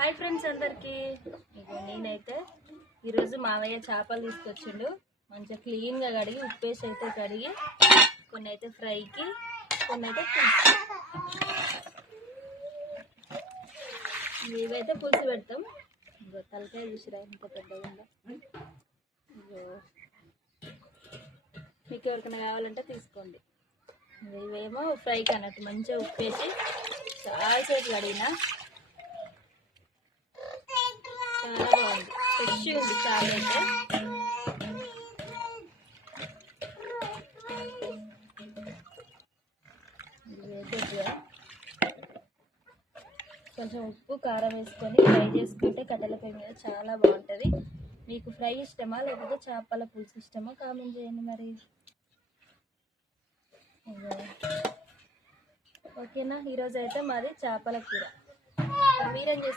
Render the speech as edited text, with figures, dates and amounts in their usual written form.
Hi friends అందరికీ. నేనైతే ఈరోజు మావయ్య చేపలు తీసుకొచ్చిండు. మంచిగా క్లీన్గా కడిగి ఉప్పేసి అయితే కడిగి కొన్ని అయితే ఫ్రైకి, కొన్ని అయితే పులుసు. ఇవైతే పులుసు పెడతాం. ఇంకో తలకాయ చూసిరా ఇంత పెద్దగా ఉందా. మీకు ఎవరికైనా కావాలంటే తీసుకోండి. ఇవేమో ఫ్రైకి అన్నట్టు మంచిగా ఉప్పేసి చాలాసేపు కడిగిన చాలా బాగుంది. ఫ్రెష్ ఉంది చాలా అయితే. కొంచెం ఉప్పు కారం వేసుకొని ఫ్రై చేసుకుంటే కట్టెల పొయ్యి మీద చాలా బాగుంటుంది. మీకు ఫ్రై ఇష్టమా లేకపోతే చేపల పులుసు ఇష్టమా కామెంట్ చేయండి మరి. ఓకేనా, ఈరోజు అయితే మాది చేపల కూర. మీరేం చేస్తారు?